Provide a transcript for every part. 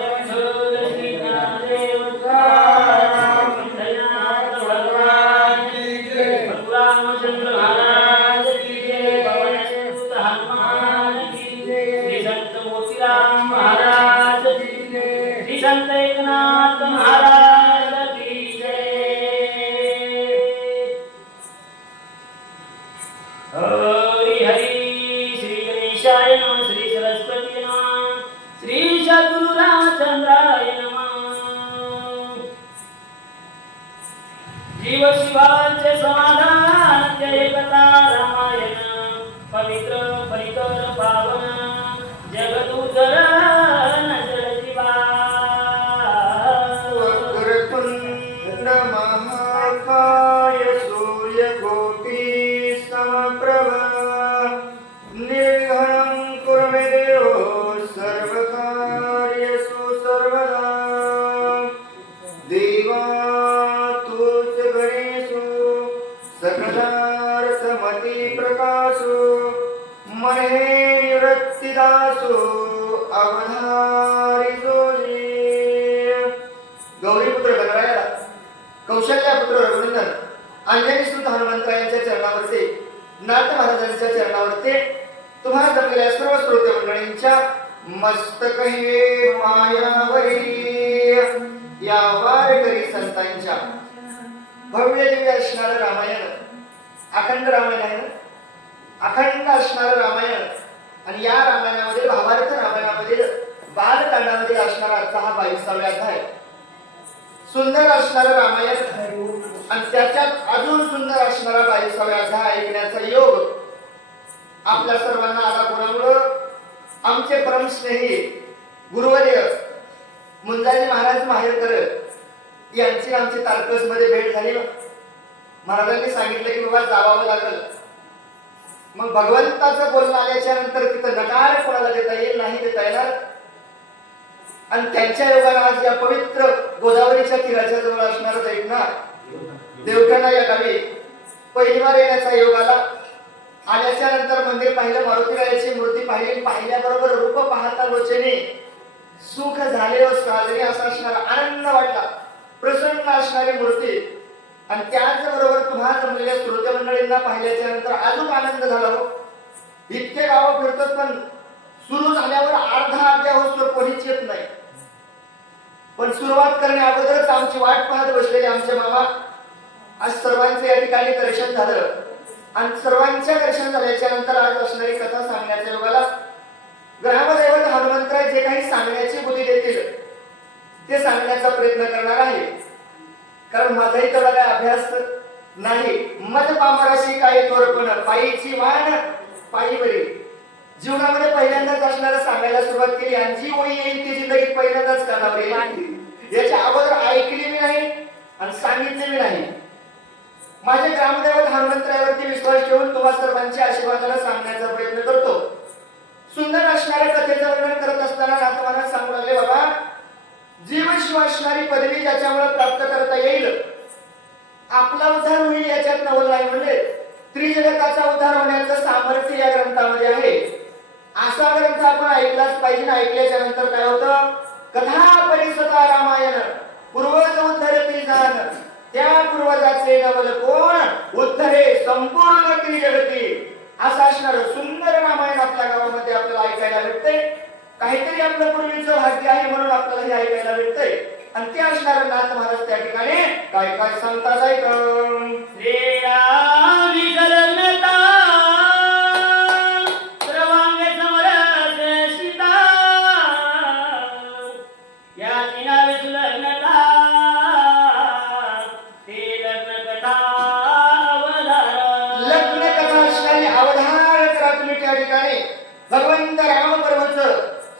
Lord, श्रोते मस्तक हे मायावरी. या वारकरी संतांच्या. भव्य दिव्य असणार रामायण. अखंड रामायण आहे अखंड असणार रामायण. आणि या रामायणामध्ये भावार्थ रामायणामध्ये बालकांडामध्ये असणारा आजचा हा बावीसाव्या अध्याय. सुंदर असणारं रामायण आणि त्याच्यात अजून सुंदर असणारा बावीसाव्या अध्याय ऐकण्याचा योग आपल्या सर्वांना आता कोणामुळं आमचे परमस्नेही गुरुवर्य मुंजाजी महाराज माहेरकर यांची आमची तारकसमध्ये भेट झाली. महाराजांनी सांगितलं की बाबा जावावं लागल. मग भगवंताचं बोलणं आल्याच्यानंतर तिथं नकार कोणाला देता येईल नाही देता येणार. आणि त्यांच्या योगाला आज या पवित्र गोदावरीच्या तीराच्या जवळ असणारं दैवनाथ देवठाणा या गावी पहिली बार येण्याचा योग आला. आल्याच्यानंतर मंदिर म्हणजे पाहिलं मारुतीरायाची मूर्ती पाहिली. पाहिल्याबरोबर रूप पाहता लोचने सुख झाले व साजरी असा असणारा आनंद वाटला. प्रसन्न असणारी मूर्ती. आणि त्याचबरोबर तुम्हा जमलेल्या श्रोते मंडळींना पाहिल्याच्या नंतर अजून आनंद झाला हो. इतके गाव फिरतात पण सुरू झाल्यावर अर्धा अर्ध्या होतो कोणीच येत नाही. पण सुरुवात करण्या अगोदरच आमची वाट पाहत बसलेले आमचे मामा. आज सर्वांचं या ठिकाणी दर्शन झालं. आणि सर्वांच्या दर्शन झाल्याच्यानंतर आज असणारी कथा सांगण्याच्या योगाला ग्रामदैवत हनुमंतराय जे काही सांगण्याची बुद्धी देतील ते सांगण्याचा प्रयत्न करणार आहे. कारण माझाही तेवढा काय अभ्यास नाही. मत पामराशी काय तोरपण पायीची वाण पायीवरी जीवनामध्ये पहिल्यांदाच असणारं सांगायला सुरुवात केली आणि जी ओळी येईल ती जिंदगीत पहिल्यांदाच कानावर येईल. याच्या अगोदर ऐकली मी नाही आणि सांगितले मी नाही. माझ्या ग्रामदेवत हनुमंतरावरती विश्वास ठेवून तुम्हा सर्वांच्या आशीर्वादाला सांगण्याचा प्रयत्न करतो. सुंदर असणाऱ्या कथेचं वर्णन करत असताना नातवांना सांगू लागले बाबा जीवशिव असणारी पदवी ज्याच्यामुळे प्राप्त करता येईल? आपला उद्धार होईल याच्यात नवल नाही म्हणजे त्रिजगताचा उद्धार होण्याचं सामर्थ्य या ग्रंथामध्ये आहे. असा ग्रंथ आपण ऐकलाच पाहिजे ना ऐकल्याच्या नंतर काय होतं? कथा परिसता रामायण पूर्वज उद्धार जाण त्या पूर्वजाचे नवल कोण? उत्तरे संपूर्ण त्रिजगती असं असणार सुंदर रामायण आपल्या गावामध्ये आपल्याला ऐकायला भेटते काहीतरी आपलं पूर्वीचं भाग्य आहे म्हणून आपल्याला हे ऐकायला भेटतंय. आणि ते असणार नाथ महाराज त्या ठिकाणी. काय काय सांगतात ऐकून श्रीराम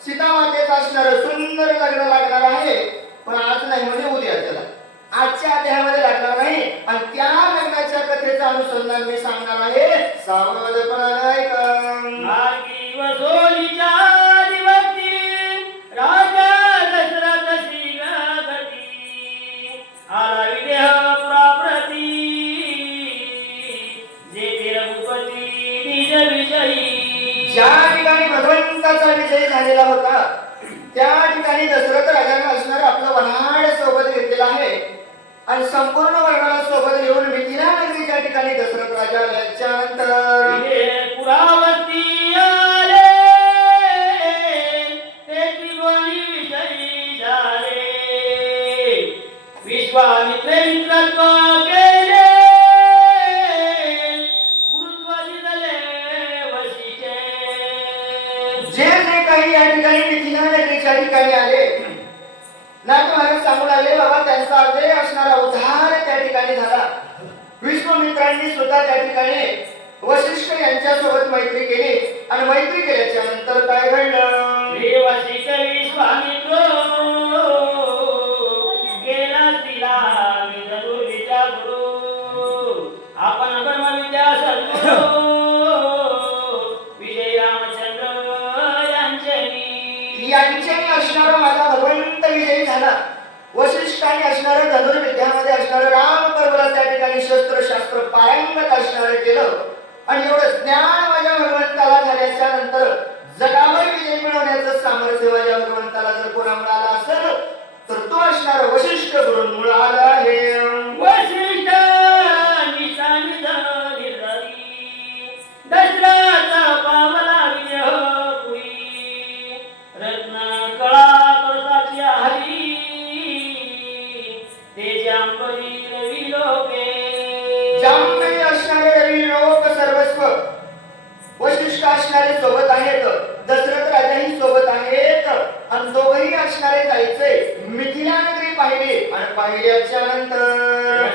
सीतामातेचं सीता असणार सुंदर लग्न लागणार आहे. पण आज नाही म्हणजे उद्या त्याला. आजच्या अध्यायामध्ये लागणार नाही. आणि त्या लग्नाच्या कथेचं अनुसंधान मी सांगणार आहे. सावधपणाने ऐका भागी ज्या ठिकाणी झालेला होता. त्या ठिकाणी दशरथ राजानं असणार आपलं वनाड सोबत घेतलेलं आहे. आणि संपूर्ण वर्णाला सोबत घेऊन मिथिला नगरीच्या ठिकाणी दशरथ राजा आल्याच्या ठिकाणी असणारं धनुर्विद्यामध्ये असणारं राम पर्वला त्या ठिकाणी शस्त्र शास्त्र पारंगत असणारं केलं. आणि एवढं ज्ञान माझ्या भगवंताला झाल्याच्यानंतर जगावर विजय मिळवण्याचं सामर्थ्य माझ्या भगवंताला जर कोणा आला असेल तर तो असणार वशिष्ठ गुरुंमुळे आला हे. असणारे सोबत आहेत. दशरथ राजाही सोबत आहेत. आणि दोघही असणारे जायचे. मिथिला नगरी पाहिले. आणि पाहिल्याच्या नंतर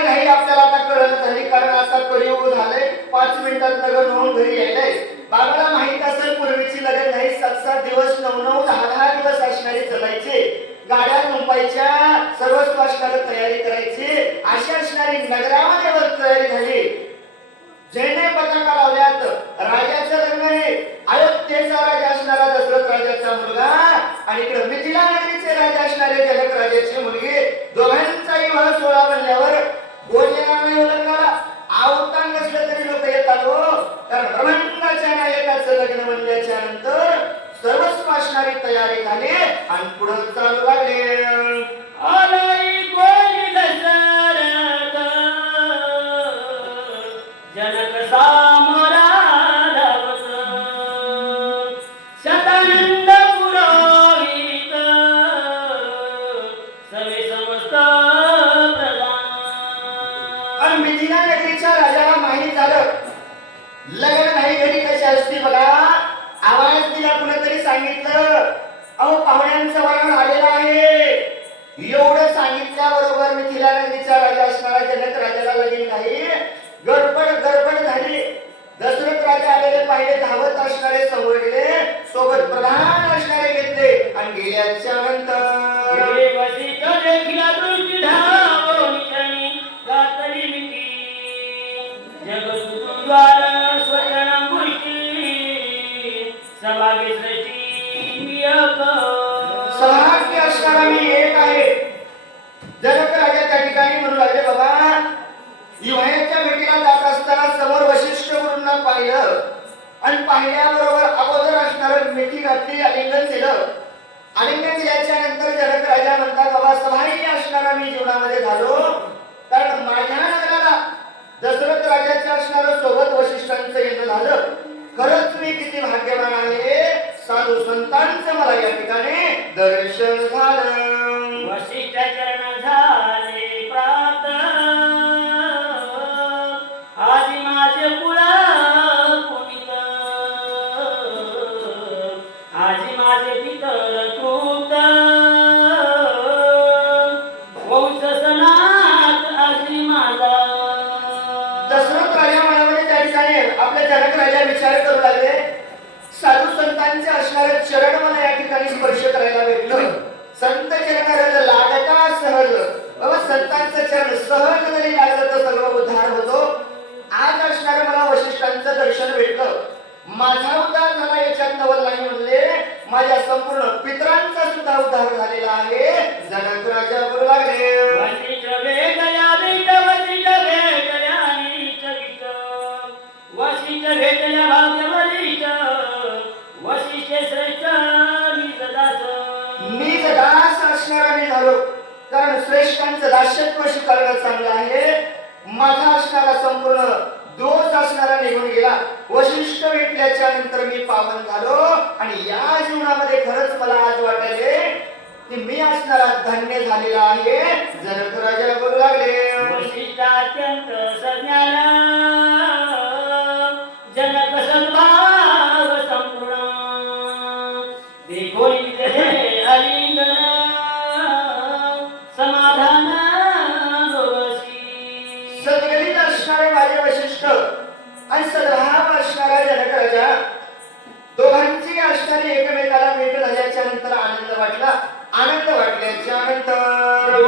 लग्न घाई आपल्याला आता कळलं तरी कारण आता कलियुग झालंय. पाच मिनिटात लग्न होऊन घरी यायलंय. बाबाला माहीत असेल पूर्वीची लग्न घाई सात सात दिवस नऊ नऊ दहा दहा दिवस असणारे चलायचे गाड्या मुंबईच्या सर्वस्व असणारे तयारी करायची. अशी असणारी नगरामध्ये वर तयारी झाली. मिथिला नगरीच्या राजाला माहीत झालं. लग्न नाही घरी कशी असते बघा? आवाज दिला कुणीतरी सांगितलं. अहो पाहुण्यांचं वरण आलेलं आहे. एवढं सांगितल्याबरोबर मिथिला नगरीचा राजा असणारा जनक राजाला लगीन नाही. गडबड गडबड झाली. दशरथ राजा आलेले पाहिले धावत असणारे समोर गेले सोबत प्रधान असणारे घेतले. आणि गेल्याच्यानंतर जगद्गुरुद्वार स्वजन मुष्टी सभागे सृष्टी नियक असणारा मी एक आहे. जनक राजा त्या ठिकाणी म्हणू लागले बाबा युवयाच्या भेटीला जात असताना समोर वशिष्ठ गुरूंना पाहिलं आणि पाहिल्याबरोबर अगोदर असणार मिठी घातली आलिंगन दिलं. आलिंगन दिल्याच्या नंतर जनक राजा म्हणतात बाबा सभाही असणारा मी जीवनामध्ये झालो. कारण माझ्या नगराला दशरथ राजाच्या असणारं सोबत वशिष्ठांचं येणं झालं. खरंच मी किती भाग्यवान आहे साधू संतांचं मला या ठिकाणी दर्शन झालं. वशिष्ठ चरण झालं. जनक राजा विचार करू लागले. साधू संतांचे असणारे चरण मला या ठिकाणी स्पर्श करायला भेटलं. संत चरण लागता सहज. बाबा संतांचं चरण सहज जरी लागलं तर सर्व उद्धार होतो. आज असणारं मला वशिष्ठांचं दर्शन भेटलं. माझा उद्धार झाला याच्यात नवल नाही म्हणले. माझ्या संपूर्ण पितरांचा सुद्धा उद्धार झालेला आहे. जनक राजा बोलू लागले. भेटल्या भाग्य वरिष्ठ वसिष्ठ श्रेष्ठ नीत दास. मी जर दास असणारा मी झालो कारण श्रेष्ठांचं दास्यत्व स्वीकारणं चांगलं आहे. माझा असणारा संपूर्ण दोष असणारा निघून गेला. वशिष्ठ भेटल्याच्या नंतर मी पावन झालो. आणि या जीवनामध्ये खरंच मला आज वाटायले की मी असणारा धन्य झालेला आहे. जनक राजा बोलू लागले. वसिष्ठ अत्यंत सज्ञान. आणि सद्भाव असणारा जनकराजा दोघांची असणारी एकमेकाला भेट झाल्याच्यानंतर आनंद वाटला. आनंद वाटल्याच्या नंतर.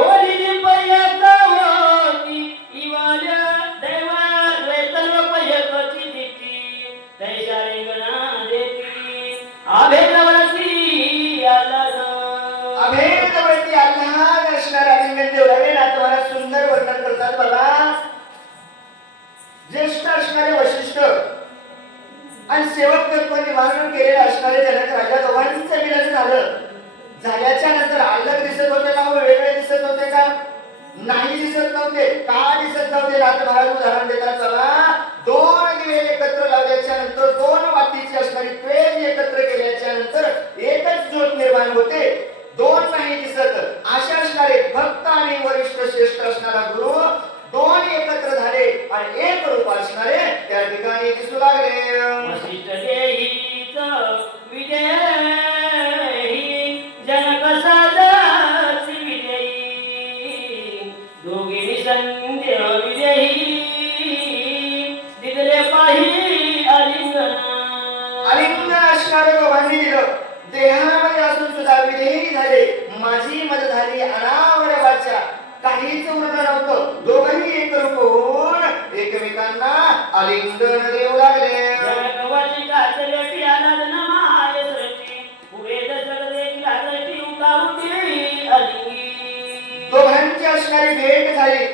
असणारी भेट झाली.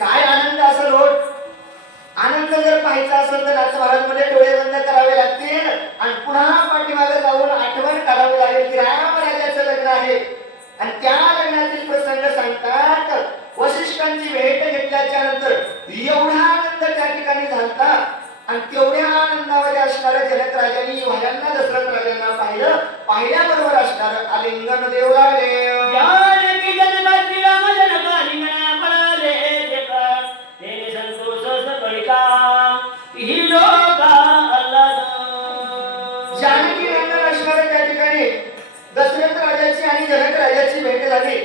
काय आनंद असेल होत आनंद जर पाहायचा असेल तर नाथ महाराज डोळे बंद करावे लागतील. आणि पुन्हा पाठीमागे जाऊन आठवण करावी लागेल की रामराजाचं लग्न आहे. आणि त्या लग्नातील प्रसंग सांगतात वशिष्ठांची भेट घेतल्याच्या नंतर एवढा आनंद त्या ठिकाणी झालता. आणि तेवढ्या आनंदामध्ये असणाऱ्या जनक राजांनी भाज्यांना दशरथ राजांना पाहिलं. पाहिल्याबरोबर असणार आलिंगन देऊ भेट झाली.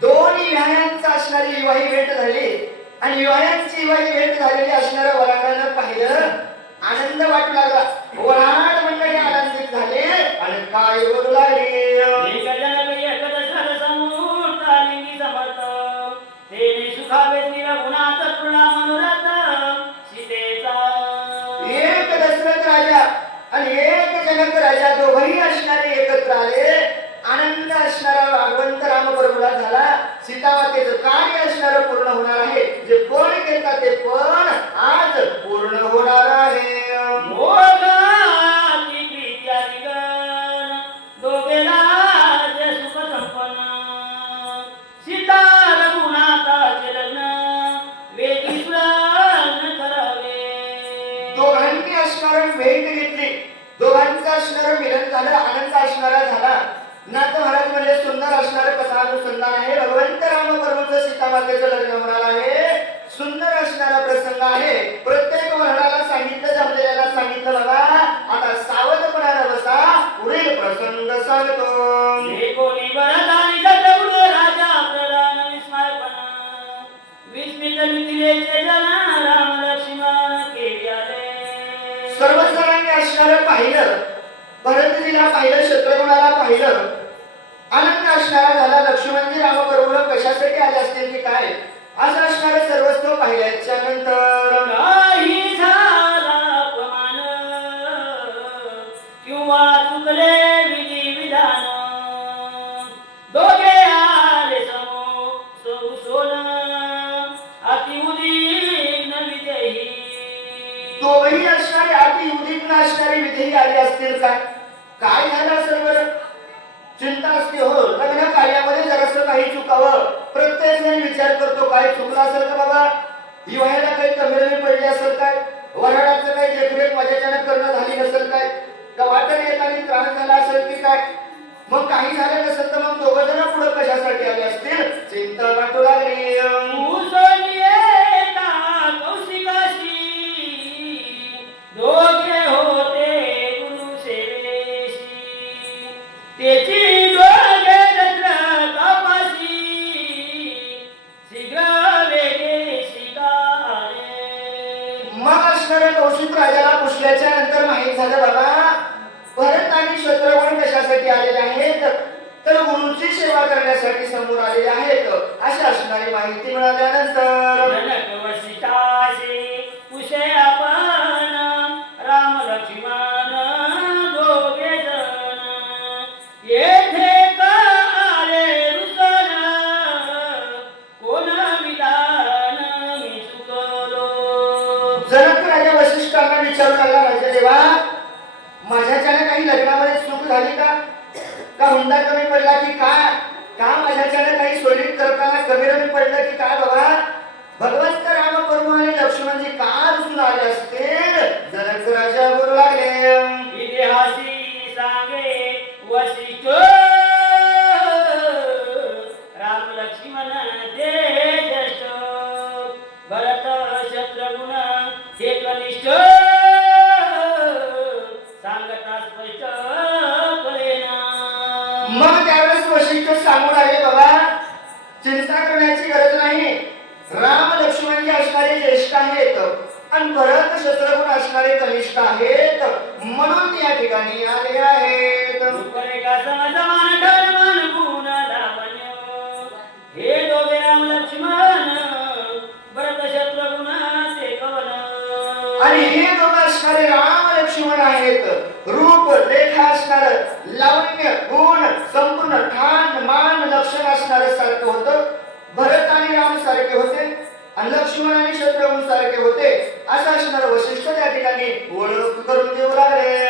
दोन विवाहांचा असणारी विवाही भेट झाली. आणि विवाहांची विवाही भेट झालेली असणाऱ्या वराडानं पाहिलं. आनंद वाटू लागला. वराड मंडळी आनंदित झाले. आणि काय बोलू लागले? एक दशरथ राजा आणि एक जनक राजा दोघही असणारे एकत्र आले. आनंद असणारा भगवंत राम प्रभूला झाला. सीतामातेचं कार्य असणारं पूर्ण होणार आहे. जे पण केलं ते पण आज पूर्ण होणार आहे. दोघांनी असणार भेट घेतली. दोघांचं असणार मिलन झालं आनंद असणारा झाला. नाथ महाराज म्हणजे सुंदर असणारे कथानुसंधान आहे. भगवंत राम प्रभूचं सीतामातेचं लग्न होणार आहे. सुंदर असणारा प्रसंग आहे. प्रत्येक वर्णाला सांगितलं जमलेल्याला सांगितलं बघा आता सावधपणानं बसा. पुढील प्रसंग सांगतो. हे कोणी राजा प्रधान विस्मयपणा. विस्मित मिथिलेचे जन राम लक्ष्मण केली आले. सर्व जणांनी असणारं पाहिलं भरतजीला पाहिलं शत्रुघ्नाला पाहिलं आनंद असणारा झाला मग त्यावेळेस वशिष्ठ सांगून आले बाबा चिंता करण्याची गरज नाही. राम लक्ष्मण जे असणारे ज्येष्ठ आहेत आणि भरत शत्रुघ्न असणारे कनिष्ठ आहेत म्हणून या ठिकाणी आले आहेत. हे दोघे राम लक्ष्मण भरत शत्रुघ्न आणि हे दोघं असणारे राम लक्ष्मण आहेत. रूप रेखा असणार लावण्य गुण संपूर्ण ठाण मान लक्षण असणार सारखं होतं. भरत आणि राम सारखे होते आणि लक्ष्मण आणि शत्रुघ्न सारखे होते. असं असणार वशिष्ठ त्या ठिकाणी. ओळख करून देऊ लागले.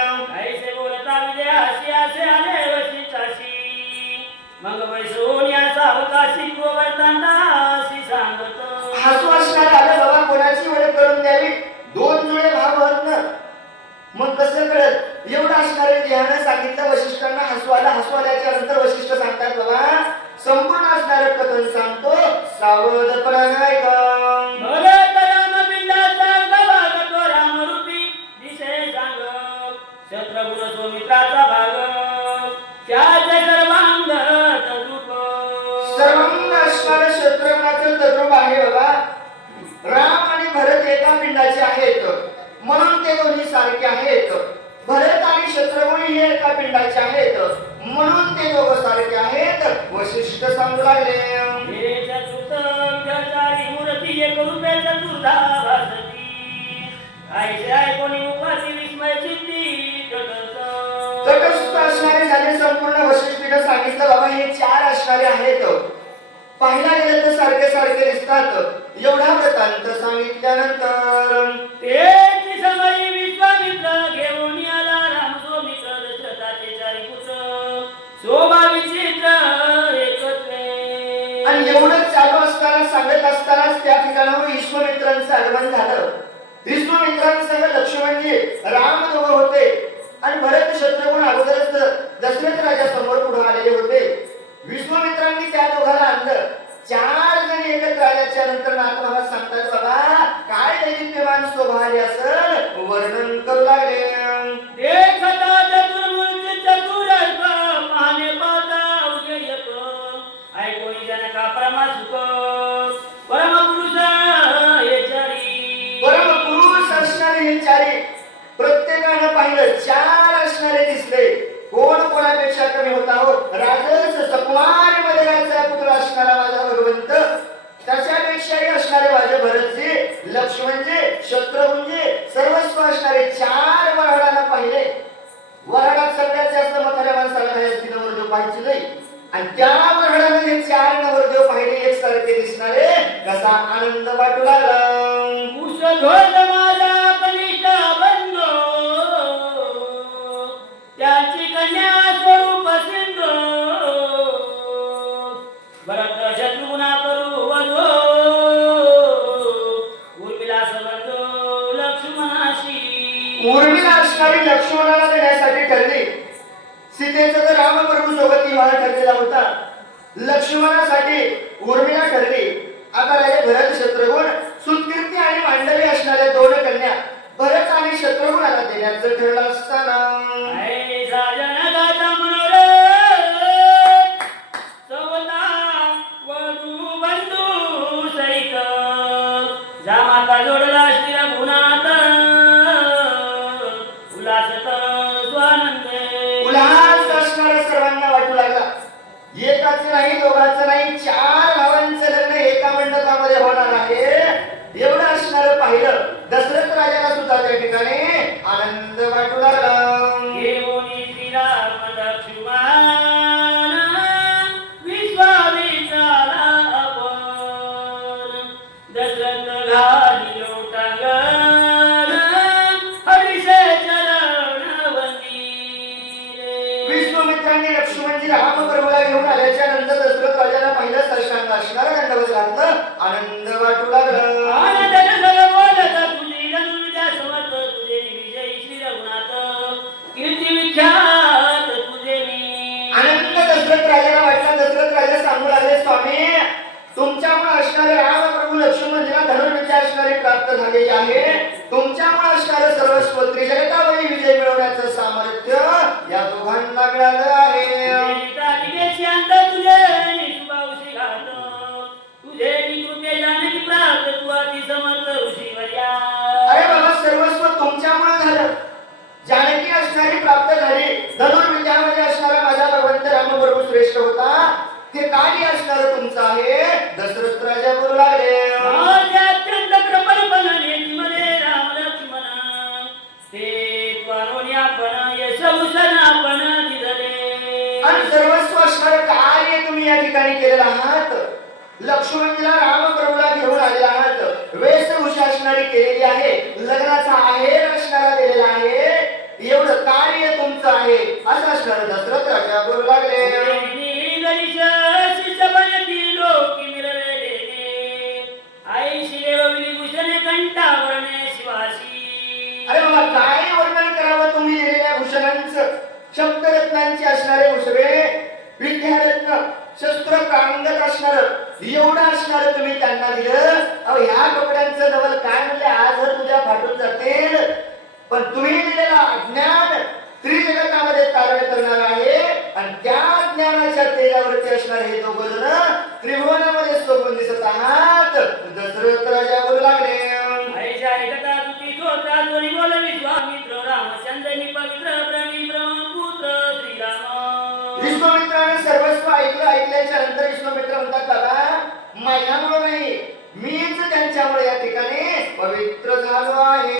नाही का भरत राम तो दिसे सांग. शत्रुघ्न सुमित्राचा भाग. त्याचे सर्वांग तद्रूप सर्वांग असणारं शत्रुघ्नाचं तद्रूप आहे बाबा. राम आणि भरत एका पिंडाचे आहेत. म्हणून ते दोन्ही सारखे आहेत. भरत आणि शत्रुघ्न हे एका पिंडाचे आहेत. म्हणून ते दोघं सारखे आहेत. वशिष्ठ सांगू लागले एक रूपे चतुर्धा भासती ऐसे ऐकोनी उपासी विस्मय चित्ती तटस्थ तटस्थ असणारे झाले संपूर्ण वशिष्ठीने सांगितलं बाबा हे चार असणारे आहेत. पाहिला गेलं तर सारखे सारखे दिसतात. एवढा वृत्तांत सांगितल्यानंतर असतानाच त्या ठिकाणावर विश्वमित्रांचं आगमन झालं. विश्वमित्रांसह लक्ष्मणजी राम दोघं होते आणि भरत शत्रुघ्न अगोदर आणि त्या वराडामध्ये चार नवरदेव पाहिले एक सारखे दिसणारे कसा आनंद वाटू लागला. सीतेचा तर रामप्रभू सोबत विवाह ठरलेला होता. लक्ष्मणासाठी उर्मिला ठरली. आता राहिले भरत शत्रुघ्न सुतकीर्ती आणि मांडवी असणाऱ्या दोन कन्या भरत आणि शत्रुघ्नाला देण्याचं ठरलं असताना. असणार दंडवत घातलं आनंद वाटू लागला. आनंद दशरथ राजाला वाटला दशरथ राजा सांगू लागले स्वामी तुमच्यामुळे असणारे रामप्रभू लक्ष्मणजीला धनुर्विद्या असणारे प्राप्त झालेले आहे. तुमच्यामुळे असणारे सर्व स्तोत्री जगतावरी विजय मिळवण्याचं सामर्थ्य या दोघांना मिळालं आहे. सर्वस्व झालं. जानकी असणारी प्राप्त झाली. धनुर्विद्यामध्ये असणारा माझा भगवंत रामप्रभू श्रेष्ठ होता. हे कार्य असणार तुमचं आहे. दशरथ राजा बोलू लागले. माझ्या अत्यंत कृपणपण नेतीमध्ये राम लक्ष्मण ते त्वारोनी आपण यशभूषण आपण दिले आणि सर्वस्व असणारं कार्य तुम्ही या ठिकाणी केलेलं आहात. लक्ष्मणजीला रामप्रभूला घेऊन आलेला आहात. वेशभूषा असणारी केलेली आहे लग्नाचा आहेर असणारा दिलेला आहे एवढं कार्य तुमचं आहे असं असणार दशरथ राजा बोलू लागले. अरे बाबा काय वर्णन करावं तुम्ही दिलेल्या भूषणांचं? शब्दरत्नांची असणारे भूषणे विद्यारत्न शस्त्र कांगत असणार. एवढं असणार तुम्ही त्यांना दिलं? अहो ह्या कपड्यांचं नवल काय म्हणले? आज जर तुझ्या फाटून जातील. पण तुम्ही दिलेला अज्ञान त्रिजगतामध्ये तारण करणार आहे. आणि त्या ज्ञानाच्या तेजावरती असणार हे दोघ जण त्रिभुवनामध्ये सोबून दिसत आहात. दशरथ राजा बोलू लागले विश्वामित्राने सर्वस्व ऐकलं ऐकल्याच्या नंतर विश्वामित्र म्हणतात दादा माझ्यामुळे नाही. मीच त्यांच्यामुळे या ठिकाणी पवित्र झालो आहे.